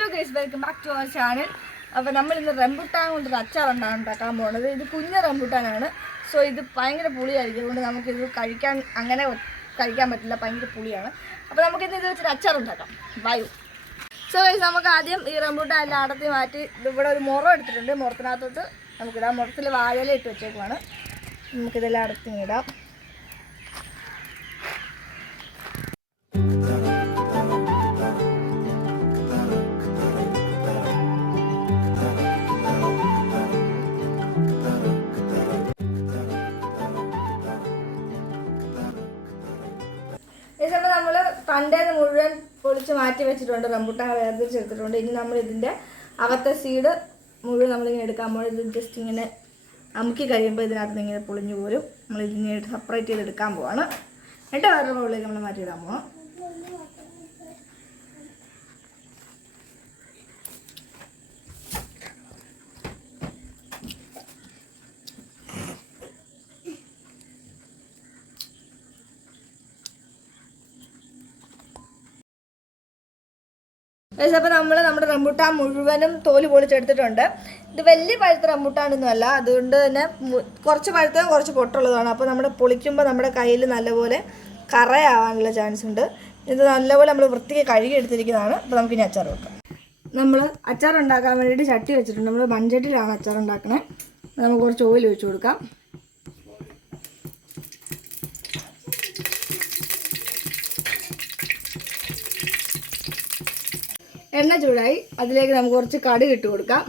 Hello guys, welcome back to our channel. അപ്പോൾ നമ്മൾ ഇന്ന് റംബുട്ടാൻ കൊണ്ടൊരു അച്ചാറുണ്ടാണ് ഉണ്ടാക്കാൻ പോകുന്നത്. ഇത് കുഞ്ഞ റംബുട്ടാനാണ്. സോ ഇത് ഭയങ്കര പുളിയായിരിക്കും, അതുകൊണ്ട് നമുക്കിത് അങ്ങനെ കഴിക്കാൻ പറ്റില്ല, ഭയങ്കര പുളിയാണ്. അപ്പോൾ നമുക്കിന്ന് ഇത് വെച്ചിട്ട് അച്ചാറുണ്ടാക്കാം. ബൈ. സോ ഗൈസ്, നമുക്ക് ആദ്യം ഈ റംബുട്ടാൻ എല്ലാം അടത്തി മാറ്റി ഇവിടെ ഒരു മുറം എടുത്തിട്ടുണ്ട്. മുറത്തിനകത്തോട്ട് നമുക്കിടാം. മുറത്തിൽ വാഴയില ഇട്ട് വെച്ചേക്കുവാണ്. നമുക്കിതെല്ലാം അടത്തി ഇടാം. ഇതിപ്പോൾ നമ്മൾ തണ്ടേന്ന് മുഴുവൻ പൊളിച്ച് മാറ്റി വെച്ചിട്ടുണ്ട്. റംബുട്ടാൻ വേർതിരിച്ചെടുത്തിട്ടുണ്ട്. ഇനി നമ്മൾ ഇതിൻ്റെ അകത്തെ സീഡ് മുഴുവൻ നമ്മളിങ്ങനെ എടുക്കാൻ പോകും. ഇത് ജസ്റ്റ് ഇങ്ങനെ അമുക്കി കഴിയുമ്പോൾ ഇതിനകത്ത് നിന്ന് ഇങ്ങനെ പൊളിഞ്ഞു പോരും. നമ്മൾ ഇതിനെ സെപ്പറേറ്റ് ചെയ്ത് എടുക്കാൻ പോവാണ്. എന്നിട്ട് വേറെ മുകളിലേക്ക് നമ്മൾ മാറ്റിയിടാൻ പോവാം. അപ്പോൾ നമ്മൾ നമ്മുടെ റംബുട്ടാൻ മുഴുവനും തോല് പൊളിച്ചെടുത്തിട്ടുണ്ട്. ഇത് വലിയ പഴുത്ത റംബുട്ടാനൊന്നുമല്ല, അതുകൊണ്ട് തന്നെ കുറച്ച് പഴുത്തതും കുറച്ച് പൊട്ടുള്ളതാണ്. അപ്പോൾ നമ്മുടെ പൊളിക്കുമ്പോൾ നമ്മുടെ കയ്യിൽ നല്ലപോലെ കറയാവാനുള്ള ചാൻസ് ഉണ്ട്. ഇത് നല്ലപോലെ നമ്മൾ വൃത്തിക്ക് കഴുകി എടുത്തിരിക്കുന്നതാണ്. അപ്പോൾ നമുക്കിനി അച്ചാർ വെക്കാം. നമ്മൾ അച്ചാർ ഉണ്ടാക്കാൻ വേണ്ടിയിട്ട് ചട്ടി വെച്ചിട്ടുണ്ട്. നമ്മൾ മൺചട്ടിയിലാണ് അച്ചാർ ഉണ്ടാക്കണേ. നമുക്ക് കുറച്ച് ഓയിൽ ഒഴിച്ച് കൊടുക്കാം. എണ്ണ ചൂടായി, അതിലേക്ക് നമുക്ക് കുറച്ച് കടുക് ഇട്ട് കൊടുക്കാം.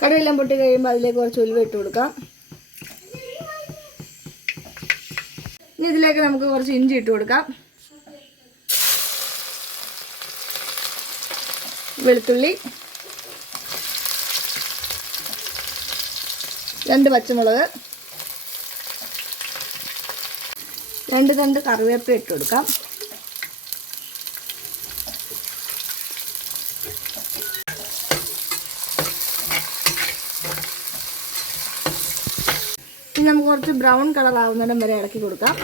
കടുകെല്ലാം പൊട്ടി കഴിയുമ്പോൾ അതിലേക്ക് കുറച്ച് ഉലുവ ഇട്ട് കൊടുക്കാം. ഇനി ഇതിലേക്ക് നമുക്ക് കുറച്ച് ഇഞ്ചി ഇട്ട് കൊടുക്കാം. വെളുത്തുള്ളി, 2 പച്ചമുളക്, 2 തണ്ട് കറിവേപ്പില ഇട്ട് കൊടുക്കാം. ഇനി നമുക്ക് കുറച്ച് ബ്രൗൺ കളർ ആവുന്നിടം വരെ ഇളക്കി കൊടുക്കാം.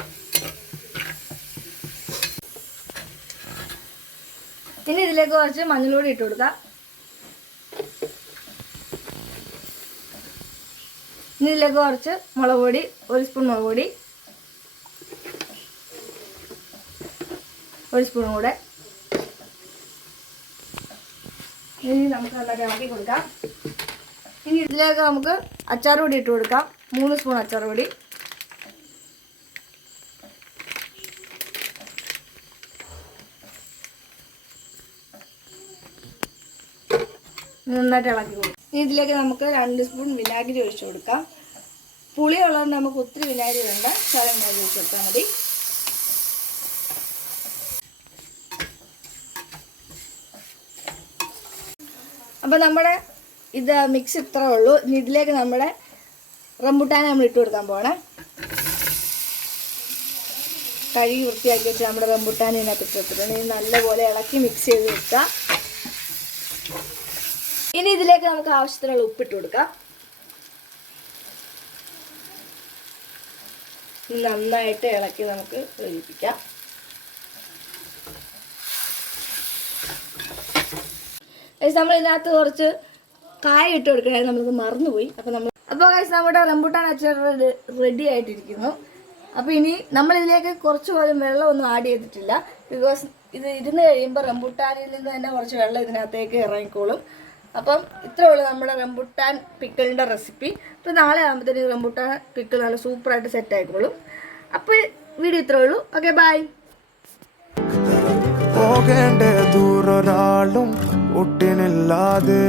ഇനി ഇതിലേക്ക് കുറച്ച് മഞ്ഞൾപ്പൊടി ഇട്ട് കൊടുക്കാം. ഇനി ഇതിലേക്ക് കുറച്ച് മുളക് പൊടി, 1 സ്പൂൺ മുളക് പൊടി, 1 സ്പൂൺ കൂടെ. ഇനി നമുക്ക് നന്നായിട്ട് ഇളക്കി കൊടുക്കാം. ഇനി ഇതിലേക്ക് നമുക്ക് അച്ചാർ പൊടി ഇട്ട് കൊടുക്കാം. 3 സ്പൂൺ അച്ചാർ പൊടി. നന്നായിട്ട് ഇളക്കി കൊടുക്കാം. ഇനി ഇതിലേക്ക് നമുക്ക് 2 സ്പൂൺ വിനാഗിരി ഒഴിച്ചു കൊടുക്കാം. പുളിയുള്ളതുകൊണ്ട് നമുക്ക് ഒത്തിരി വിനാഗിരി വേണ്ട, ശകലം വിനാഗിരി ഒഴിച്ചു കൊടുത്താൽ മതി. അപ്പോൾ നമ്മുടെ ഇത് മിക്സ് ഇത്രേ ഉള്ളൂ. ഇനി ഇതിലേക്ക് നമ്മുടെ റംബുട്ടാനെ നമ്മൾ ഇട്ട് കൊടുക്കാൻ പോകണേ. കഴുകി വൃത്തിയാക്കി വെച്ച് നമ്മുടെ റംബുട്ടാനെ ഇതിനകത്ത് ഇട്ട് വെച്ചിട്ടുണ്ട്. ഇനി നല്ലപോലെ ഇളക്കി മിക്സ് ചെയ്ത് വെക്കാം. ഇനി ഇതിലേക്ക് നമുക്ക് ആവശ്യത്തിനുള്ള ഉപ്പിട്ട് കൊടുക്കാം. നന്നായിട്ട് ഇളക്കി നമുക്ക് വേവിപ്പിക്കാം. നമ്മൾ ഇതിനകത്ത് കുറച്ച് കായ ഇട്ട് കൊടുക്കണേ, നമുക്ക് മറന്നുപോയി. അപ്പോൾ ഗൈസ്, നമ്മുടെ റംബുട്ടാൻ അച്ചാർ റെഡി ആയിട്ടിരിക്കുന്നു. അപ്പോൾ ഇനി നമ്മളിതിലേക്ക് കുറച്ച് പോലും വെള്ളമൊന്നും ആഡ് ചെയ്തിട്ടില്ല. ബിക്കോസ് ഇത് ഇരുന്ന് കഴിയുമ്പോൾ റംബുട്ടാനിൽ നിന്ന് തന്നെ കുറച്ച് വെള്ളം ഇതിനകത്തേക്ക് ഇറങ്ങിക്കോളും. അപ്പം ഇത്രേ ഉള്ളൂ നമ്മുടെ റംബുട്ടാൻ പിക്കിളിൻ്റെ റെസിപ്പി. അപ്പോൾ നാളെ ആകുമ്പോഴത്തേക്ക് റംബുട്ടാൻ പിക്കിൾ നല്ല സൂപ്പറായിട്ട് സെറ്റ് ആയിക്കോളും. അപ്പോൾ വീഡിയോ ഇത്രേ ഉള്ളൂ. Okay, bye. പോകേണ്ട ദൂരൊരാളും ഒട്ടിനില്ലാതെ